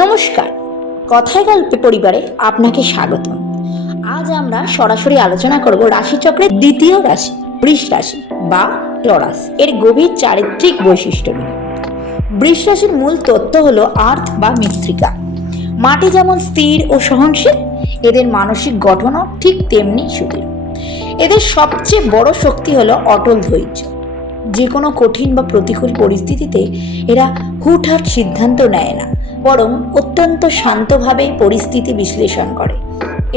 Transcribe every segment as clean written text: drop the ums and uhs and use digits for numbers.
নমস্কার, কথায় গল্পে পরিবারে আপনাকে স্বাগতম। আজ আমরা সরাসরি আলোচনা করব রাশিচক্রের দ্বিতীয় রাশি বৃষ রাশি বা টরাস এর গভীর চারিত্রিক বৈশিষ্ট্য নিয়ে। বৃষ রাশির মূল তত্ত্ব হলো আর্থ বা মৃত্তিকা। মাটি যেমন স্থির ও সহনশীল, এদের মানসিক গঠনও ঠিক তেমনি সুদৃঢ়। এদের সবচেয়ে বড় শক্তি হলো অটল ধৈর্য। যে কোনো কঠিন বা প্রতিকূল পরিস্থিতিতে এরা হুটহাট সিদ্ধান্ত নেয় না, বরং অত্যন্ত শান্তভাবে পরিস্থিতি বিশ্লেষণ করে।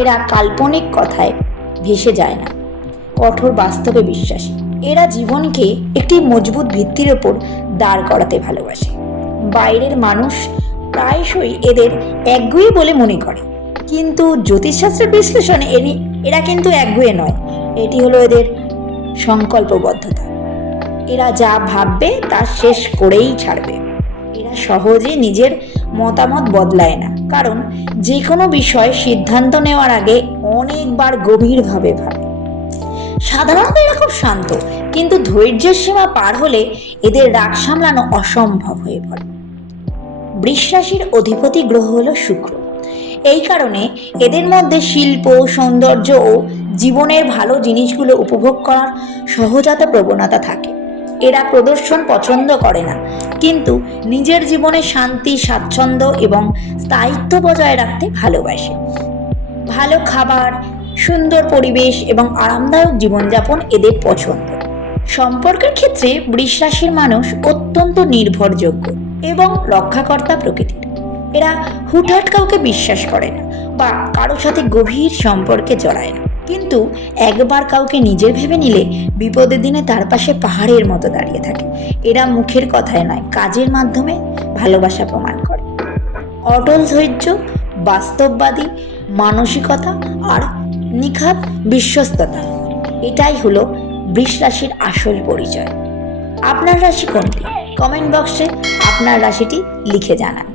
এরা কাল্পনিক কথায় ভেসে যায় না, কঠোর বাস্তবে বিশ্বাসী। এরা জীবনকে একটি মজবুত ভিত্তির ওপর দাঁড় করাতে ভালোবাসে। বাইরের মানুষ প্রায়শই এদের একগুঁয়ে বলে মনে করে, কিন্তু জ্যোতিষশাস্ত্রের বিশ্লেষণে এরা কিন্তু একগুঁয়ে নয়। এটি হলো এদের সংকল্পবদ্ধতা। এরা যা ভাববে তা শেষ করেই ছাড়বে। এরা সহজে নিজের মতামত বদলায় না, কারণ যে কোনো বিষয়ে সিদ্ধান্ত নেওয়ার আগে অনেকবার গভীরভাবে ভাবে। সাধারণত এরা খুব শান্ত, কিন্তু ধৈর্যের সীমা পার হলে এদের রাগ সামলানো অসম্ভব হয়ে পড়ে। বৃষ রাশির অধিপতি গ্রহ হলো শুক্র। এই কারণে এদের মধ্যে শিল্প, সৌন্দর্য ও জীবনের ভালো জিনিসগুলো উপভোগ করার সহজাত প্রবণতা থাকে। এরা প্রদর্শন পছন্দ করে না, কিন্তু নিজের জীবনে শান্তি, স্বাচ্ছন্দ্য এবং স্থায়িত্ব বজায় রাখতে ভালোবাসে। ভালো খাবার, সুন্দর পরিবেশ এবং আরামদায়ক জীবনযাপন এদের পছন্দ। সম্পর্কের ক্ষেত্রে বৃষ রাশির মানুষ অত্যন্ত নির্ভরযোগ্য এবং রক্ষাকর্তা প্রকৃতির। এরা হুটহাট কাউকে বিশ্বাস করে না বা কারোর সাথে গভীর সম্পর্কে জড়ায় না, কিন্তু একবার কাউকে নিজের ভেবে নিলে বিপদের দিনে তার পাশে পাহাড়ের মতো দাঁড়িয়ে থাকে। এরা মুখের কথায় নয়, কাজের মাধ্যমে ভালোবাসা প্রমাণ করে। অটল ধৈর্য, বাস্তববাদী মানসিকতা আর নিখাত বিশ্বস্ততা, এটাই হলো বৃষ রাশির আসল পরিচয়। আপনার রাশি কোনটি? কমেন্ট বক্সে আপনার রাশিটি লিখে জানান।